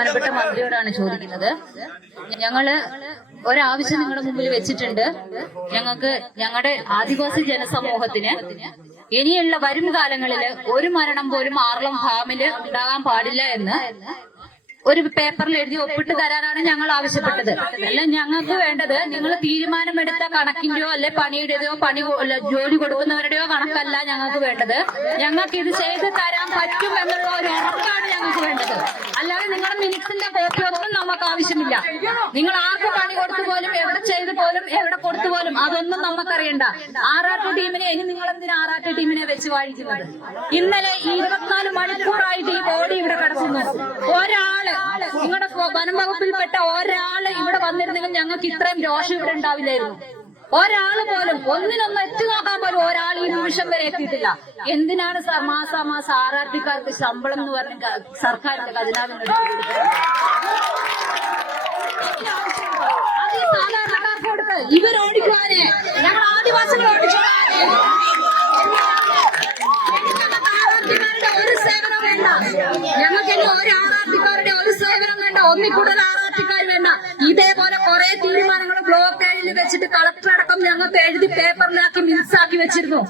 ബഹുമാനപ്പെട്ട മന്ത്രിയോടാണ് ചോദിക്കുന്നത്. ഞങ്ങൾ ഒരാവശ്യം നിങ്ങളുടെ മുമ്പിൽ വെച്ചിട്ടുണ്ട്. ഞങ്ങൾക്ക് ഞങ്ങളുടെ ആദിവാസി ജനസമൂഹത്തിന് ഇനിയുള്ള വരും കാലങ്ങളിൽ ഒരു മരണം പോലും ആർളം ഫാമിൽ ഉണ്ടാകാൻ പാടില്ല എന്ന് ഒരു പേപ്പറിൽ എഴുതി ഒപ്പിട്ട് തരാനാണ് ഞങ്ങൾ ആവശ്യപ്പെട്ടത്. അല്ല ഞങ്ങൾക്ക് വേണ്ടത് നിങ്ങൾ തീരുമാനമെടുത്ത കണക്കിന്റെയോ അല്ലെ പണിയുടേതോ പണി ജോലി കൊടുക്കുന്നവരുടെയോ കണക്കല്ല ഞങ്ങൾക്ക് വേണ്ടത്. ഞങ്ങൾക്ക് ഇത് ചെയ്ത് തരാൻ പറ്റും എന്നുള്ള ഒരു ഉറപ്പാണ് ഞങ്ങൾക്ക് വേണ്ടത്. അല്ലാതെ നിങ്ങളുടെ മിനിറ്റ്സിന്റെ ഒന്നും നമുക്ക് ആവശ്യമില്ല. നിങ്ങൾ ആർക്ക് പണി കൊടുത്തു പോലും എവിടെ ചെയ്തു പോലും എവിടെ കൊടുത്തു പോലും അതൊന്നും നമുക്കറിയണ്ട. ആറാട്ട് ടീമിനെ ഇനി നിങ്ങൾ എന്തിനാ ആറാട്ട് ടീമിനെ വെച്ച് വാഴിക്കുന്നത്? ഇന്നലെ ഇരുപത്തിനാല് മണിക്കൂറായിട്ട് ഈ ബോഡി ഇവിടെ കിടക്കുന്നു. ഒരാൾ നിങ്ങളുടെ വനം വകുപ്പിൽപ്പെട്ട ഒരാൾ ഇവിടെ വന്നിരുന്നെങ്കിൽ ഞങ്ങൾക്ക് ഇത്രയും രോഷം ഇവിടെ ഉണ്ടാവില്ലായിരുന്നു. ഒരാൾ പോലും ഒന്നിനൊന്ന് എത്തി നോക്കാൻ പോലും ഒരാൾ ഈ നിമിഷം വരെ എത്തിയിട്ടില്ല. എന്തിനാണ് മാസാമാസം മാസാ മാസം ആറാട്ടിക്കാർക്ക് ശമ്പളം എന്ന് പറഞ്ഞ സർക്കാരിന്റെ ഖജനാവിന് ഒരു സേവനം വേണ്ട ഒരു സേവനം വേണ്ട വെച്ചിട്ട് കളക്ടർ അടക്കം പേപ്പറിലാക്കി വെച്ചിരുന്നു.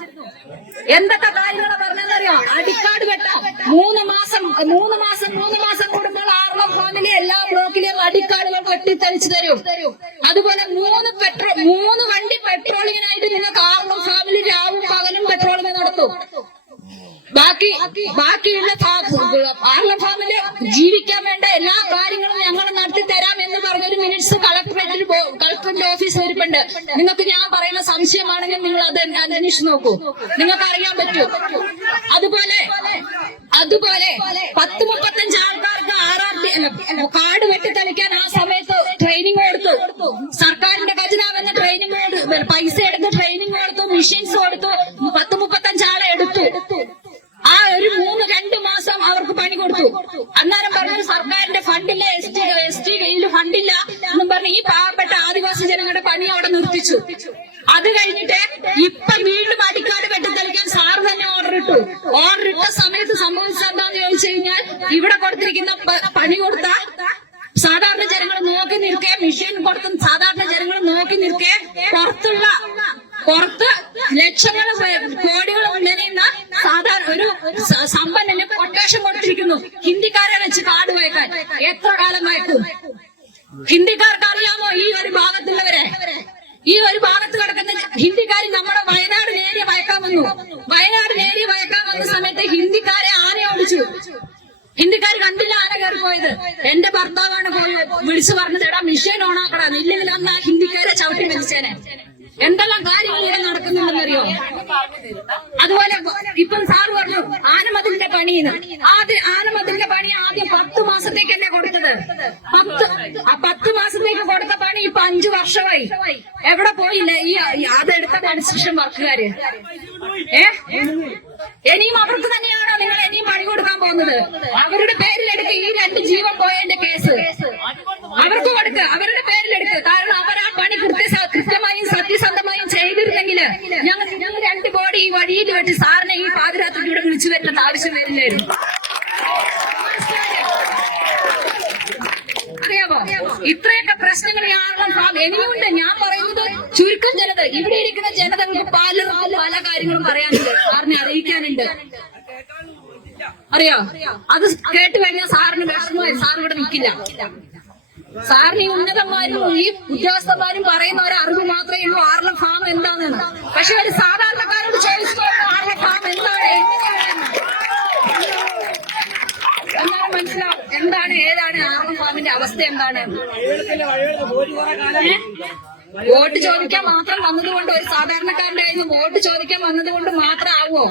എന്തൊക്കെ കാര്യങ്ങളാ പറഞ്ഞെന്നറിയോ അടിക്കാട് വെട്ടാം മൂന്ന് മാസം മൂന്ന് മാസം മൂന്ന് മാസം കൂടുമ്പോൾ ആറളം ഫാമിലി എല്ലാ ബ്ലോക്കിലെയും അടിക്കാടുകൾ വെട്ടിത്തെളിച്ചു തരും. അതുപോലെ മൂന്ന് പെട്രോൾ മൂന്ന് വണ്ടി പെട്രോളിങ്ങിനായിട്ട് നിങ്ങൾക്ക് കാറും ഫാമിലി രാവും പകലും പെട്രോളിങ് നടത്തും. ബാക്കി ബാക്കിയുള്ള ആർല ഫാമിൽ ജീവിക്കാൻ വേണ്ട എല്ലാ കാര്യങ്ങളും ഞങ്ങൾ നടത്തി തരാം എന്ന് പറഞ്ഞൊരു മിനിറ്റ്സ് കളക്ടറേറ്റിൽ കളക്ടറിന്റെ ഓഫീസ് ഇരിപ്പുണ്ട് നിങ്ങൾക്ക് ഞാൻ പറയുന്ന സംശയമാണെങ്കിൽ നിങ്ങൾ അത് അന്വേഷിച്ച് നോക്കൂ. നിങ്ങൾക്ക് അറിയാൻ പറ്റൂ. അതുപോലെ അതുപോലെ പത്ത് മുപ്പത്തഞ്ച് ആൾക്കാർക്ക് ആർ ആർ ടി കാർഡ് വെട്ടിത്തെളിക്കാൻ ആ സമയത്ത് ട്രെയിനിങ് കൊടുത്തു സർക്കാരിന്റെ ഖജനാവെന്ന് ട്രെയിനിങ് പൈസ എടുത്ത് ട്രെയിനിങ് കൊടുത്തു മെഷീൻസ് കൊടുത്തു പത്ത് മുപ്പത്തഞ്ച് ആളെ എടുത്തു ആ ഒരു മൂന്ന് രണ്ട് മാസം അവർക്ക് പണി കൊടുത്തു. അന്നേരം പറഞ്ഞു സർക്കാരിന്റെ ഫണ്ടില്ല എസ് ടി എസ് ടി കയ്യിൽ ഫണ്ടില്ല എന്നും പറഞ്ഞ് ഈ പാവപ്പെട്ട ആദിവാസി ജനങ്ങളുടെ പണി അവിടെ നിർത്തിച്ചു. അത് കഴിഞ്ഞിട്ട് ഇപ്പൊ വീണ്ടും അടിക്കാട് വെട്ടിത്തെളിക്കാൻ സാർ തന്നെ ഓർഡർ ഇട്ടു. ഓർഡർ ഇട്ട സമയത്ത് സംഭവിച്ചത് എന്താന്ന് ചോദിച്ചു കഴിഞ്ഞാൽ ഇവിടെ കൊടുത്തിരിക്കുന്ന പണി കൊടുത്ത സാധാരണ ജനങ്ങൾ നോക്കി നിൽക്കേ മെഷീൻ കൊടുത്ത സാധാരണ ജനങ്ങൾ നോക്കി നിൽക്കേ പുറത്തുള്ള പുറത്ത് ലക്ഷങ്ങൾ കോടികൾ മെനയുന്ന സാധാരണ ഒരു സ- കൊടുത്തിരിക്കുന്നു ഹിന്ദിക്കാരെ വെച്ച് കാട് വയ്ക്കാൻ എത്ര കാലം ഹിന്ദിക്കാർക്ക് അറിയാമോ ഈ ഒരു ഭാഗത്തുള്ളവരെ? ഈ ഒരു ഭാഗത്ത് കിടക്കുന്ന ഹിന്ദിക്കാർ നമ്മുടെ വയനാട് നേരി വയക്കാൻ വന്നു. വയനാട് നേരി വയക്കാൻ വന്ന സമയത്ത് ഹിന്ദിക്കാരെ ആന ഓടിച്ചു. ഹിന്ദിക്കാർ കണ്ടില്ല ആന കയറി പോയത് എന്റെ ഭർത്താവാണ് പോയി വിളിച്ചു പറഞ്ഞത് എടാ മിഷീൻ ഓണാക്കടാ ഇല്ലെങ്കിൽ അന്ന് ആ ഹിന്ദിക്കാരെ ചവിട്ടി മരിച്ചേനെ. എന്തെല്ലാം കാര്യങ്ങൾ നടക്കുന്നുണ്ടെന്നറിയോ അതുപോലെ ഇപ്പം സാറ് പറഞ്ഞു ആനമതിലിന്റെ പണിന്ന് ആദ്യം ആനമതിലിന്റെ പണി ആദ്യം പത്ത് മാസത്തേക്ക് തന്നെ കൊടുത്തത്? പത്ത് ആ പത്ത് മാസത്തേക്ക് കൊടുത്ത പണി ഇപ്പൊ അഞ്ചു വർഷമായി. എവിടെ പോയില്ല? ഈ അതെടുത്ത കൺസ്ട്രക്ഷൻ വർക്കുകാര്. ഏ? ഇനിയും അവർക്ക് തന്നെയാണോ നിങ്ങൾ ഇനിയും പണി കൊടുക്കാൻ പോകുന്നത്? അവരുടെ പേരിലെടുക്ക ഈ രണ്ട് ജീവൻ പോയതിന്റെ കേസ്. അവർക്ക് കൊടുക്ക്. അവരുടെ പേരിലെടുക്ക് കാരണം അവർ ആ പണി കൃത്യ കൃത്യമായും സത്യസന്ധമായും ചെയ്തിരുന്നെങ്കിൽ ഞങ്ങൾ ഞങ്ങൾ രണ്ട് ബോഡി ഈ വഴിയിൽ വെച്ച് സാറിനെ ഈ പാതിരാത്രിക്ക് ഇവിടെ വിളിച്ചു വരുത്തേണ്ട അറിയാമോ ഇത്രയൊക്കെ പ്രശ്നങ്ങൾ കാരണം ഇനിയുണ്ട് ഞാൻ പറയുന്നത് ചുരുക്കം ജനത ഇവിടെ ഇരിക്കുന്ന ജനതകൾക്ക് പല പല കാര്യങ്ങളും പറയാനുണ്ട്. സാറിനെ അറിയിക്കാനുണ്ട്. അറിയോ? അത് കേട്ട് കഴിഞ്ഞാൽ സാറിന് വിഷമമായി. സാർ ഇവിടെ നിൽക്കില്ല. സാറിന് ഈ ഉന്നതന്മാരും ഈ ഉദ്യോഗസ്ഥന്മാരും പറയുന്ന ഒരു അറിവ് മാത്രമേ ഉള്ളൂ ആർല ഫാം എന്താണെന്ന്. പക്ഷെ ഒരു സാധാരണക്കാരോട് ചോദിച്ചു ആർല ഫാം എന്താണ് എന്നാലും മനസ്സിലാവും? എന്താണ് ഏതാണ് ആർല ഫാമിന്റെ അവസ്ഥ എന്താണ്? വോട്ട് ചോദിക്കാൻ മാത്രം വന്നതുകൊണ്ട് ഒരു സാധാരണക്കാരന്റെ കയ്യിൽ നിന്ന് വോട്ട് ചോദിക്കാൻ വന്നതുകൊണ്ട് ആവുമോ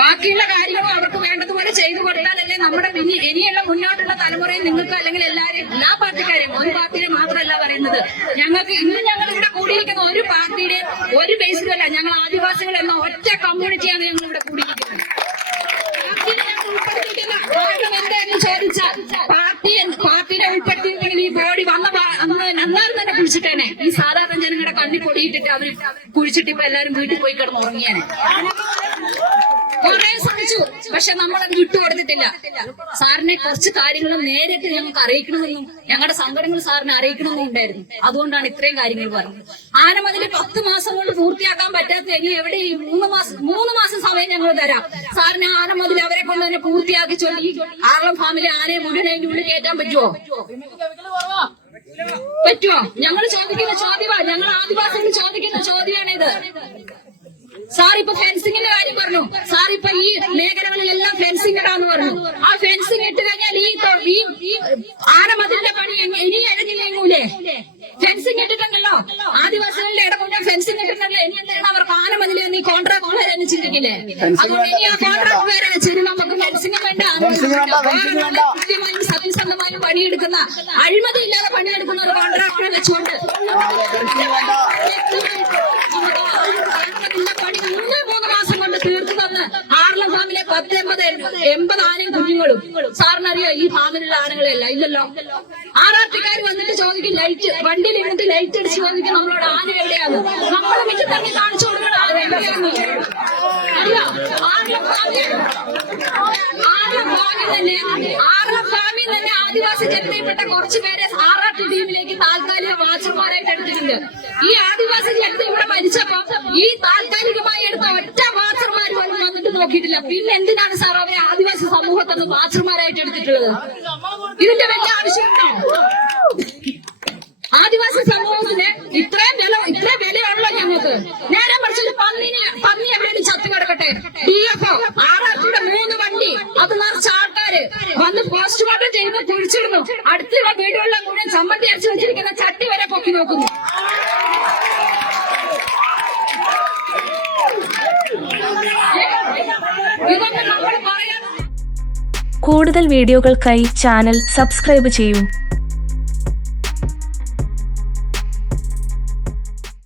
ബാക്കിയുള്ള കാര്യങ്ങളും അവർക്ക് വേണ്ടതുപോലെ ചെയ്തു കൊടുത്താലല്ലേ നമ്മുടെ ഇനി ഇനിയുള്ള മുന്നോട്ടുള്ള തലമുറയിൽ നിങ്ങൾക്ക് അല്ലെങ്കിൽ എല്ലാവരെയും എല്ലാ പാർട്ടിക്കാരെയും ഒരു പാർട്ടിയെ മാത്രമല്ല പറയുന്നത്. ഞങ്ങൾക്ക് ഇന്ന് ഞങ്ങൾ ഇവിടെ കൂടിയിരിക്കുന്ന ഒരു പാർട്ടിയുടെ ഒരു ബേസിലല്ല ഞങ്ങൾ ആദിവാസികൾ എന്ന ഒറ്റ കമ്മ്യൂണിറ്റിയാണ് ഞങ്ങൾ ഇവിടെ കൂടിയിരിക്കുന്നത്. പാർട്ടിയെ പാർട്ടി പാർട്ടിനെ ഉൾപ്പെടുത്തിയില്ലെങ്കിൽ ഈ ബോഡി വന്ന പാ- അന്ന് അന്നേരം തന്നെ കുഴിച്ചിട്ടേനെ. ഈ സാധാരണ ജനങ്ങളുടെ കണ്ണി പൊടിയിട്ടിട്ട് അവർ കുഴിച്ചിട്ട് ഇപ്പൊ എല്ലാരും വീട്ടിൽ പോയി കിടന്ന് ഉറങ്ങിയേനെ. കുറെ ശ്രമിച്ചു പക്ഷെ നമ്മളത് വിട്ടുകൊടുത്തിട്ടില്ല. സാറിനെ കുറച്ച് കാര്യങ്ങൾ നേരിട്ട് ഞങ്ങൾക്ക് അറിയിക്കണമെന്നും ഞങ്ങളുടെ സങ്കടങ്ങൾ സാറിനെ അറിയിക്കണമെന്നും ഉണ്ടായിരുന്നു. അതുകൊണ്ടാണ് ഇത്രയും കാര്യങ്ങൾ പറഞ്ഞത്. അതിന് പത്ത് മാസം കൊണ്ട് പൂർത്തിയാക്കാൻ പറ്റാത്ത ഇനി എവിടെ? ഈ മൂന്ന് മാസം മൂന്ന് മാസം സമയം ഞങ്ങൾ തരാം. സാറിന് ആനമതിൽ അവരെ കൊണ്ട് തന്നെ പൂർത്തിയാക്കി ചൊല്ലി ആറളം ഫാമിലെ ആനയെ മുഴുവൻ അതിന്റെ ഉള്ളിൽ കയറ്റാൻ പറ്റുമോ പറ്റുമോ ഞങ്ങൾ ചോദിക്കുന്ന ചോദ്യമാണ് ഞങ്ങൾ ആദിവാസികൾ ചോദിക്കുന്ന ചോദ്യമാണിത്. സാർ ഇപ്പൊ ഫെൻസിങ്ങിന്റെ കാര്യം പറഞ്ഞു. സാർ ഇപ്പൊ ഈ മേഖലകളിലെല്ലാം ഫെൻസിങ് ഇടാന്ന് പറഞ്ഞു. ആ ഫെൻസിംഗ് ഇട്ട് കഴിഞ്ഞാൽ ഈ ഈ ആനമതിന്റെ ആനമതിലിന്റെ പണി ഇനി എഴുതി ഫെൻസിംഗ് ഇട്ടിട്ടുണ്ടല്ലോ. ആദിവാസികളുടെ ഇടപെട്ട ഫെൻസിംഗ് ഇട്ടിട്ടുണ്ടല്ലോ. ഇനി അവർക്ക് ആനമതിൽ നീ കോൺട്രാക്ട് വരെ അതുകൊണ്ട് ഇനി ആ കോൺട്രാക്ട് വരെ വെച്ചിട്ട് നമുക്ക് ഫെൻസിങ് വേണ്ട. കൃത്യമായും സത്യസന്ധമായും പണിയെടുക്കുന്ന അഴിമതി ഇല്ലാതെ പണിയെടുക്കുന്ന ഒരു കോൺട്രാക്ടറെ വെച്ചുകൊണ്ട് ഇതിന്റെ പണി മൂന്ന് മൂന്ന് മാസം കൊണ്ട് തീർത്തു തന്ന് ആർളം ഫാമിലെ പത്ത് എൺപത് എൺപത് കുഞ്ഞുങ്ങളും. സാറിനറിയോ ഈ ഫാമിലുള്ള ആനകളെല്ലാം? ഇല്ലല്ലോ. ആറാട്ടുകാർ വന്നിട്ട് ചോദിക്കും ലൈറ്റ് വണ്ടിയിൽ ഇരുന്നിട്ട് ലൈറ്റ് അടിച്ച് ചോദിക്കും നമ്മളോട് ആന എവിടെയാണ്? നമ്മളെ തന്നെ കാണിച്ചു കൊടുക്കണം ആന എവിടെയാണ്? അറിയോ? ഫാമിൽ തന്നെ തന്നെ ആദിവാസി ജനതയിൽപ്പെട്ട കുറച്ചു പേരെ ആറാട്ട് ടീമിലേക്ക് താൽക്കാലിക വാച്ചർമാരായിട്ട് എടുത്തിട്ടുണ്ട് ഈ ആദിവാസി ജനത ഇവിടെ മരിച്ചപ്പോ ഈ താൽക്കാലികമായി എടുത്ത ഒറ്റ വാച്ചർമാർ പോലും വന്നിട്ട് നോക്കിയിട്ടില്ല. പിന്നെ എന്തിനാണ് സാർ അവരെ ആദിവാസി സമൂഹത്തിൽ നിന്ന് വാച്ചർമാരായിട്ട് എടുത്തിട്ടുള്ളത് ഇതിന്റെ വലിയ ആവശ്യമുണ്ടോ? ആദിവാസി സമൂഹത്തിന് ഇത്രയും വില ഇത്രയും വിലയുള്ളോ ഞങ്ങൾക്ക്. നേരെ മറിച്ചൊരു പന്നിന് പന്നി എവിടെയും ചത്തു കിടക്കട്ടെ ഡി എഫ് ഒ ആറാട്ടിയുടെ മൂന്ന് വണ്ടി അത് നിറച്ച വന്ന് പോസ്റ്റ്മോർട്ടം ചെയ്യുമ്പോൾ കുഴിച്ചിടുന്നു. അടുത്തുള്ള വീടുകളിലെ മുഴുവൻ ചമ്മന്തി അടിച്ചു വെച്ചിരിക്കുന്ന ചട്ടി വരെ പൊക്കി നോക്കുന്നു. കൂടുതൽ വീഡിയോകൾക്കായി ചാനൽ സബ്സ്ക്രൈബ് ചെയ്യൂ.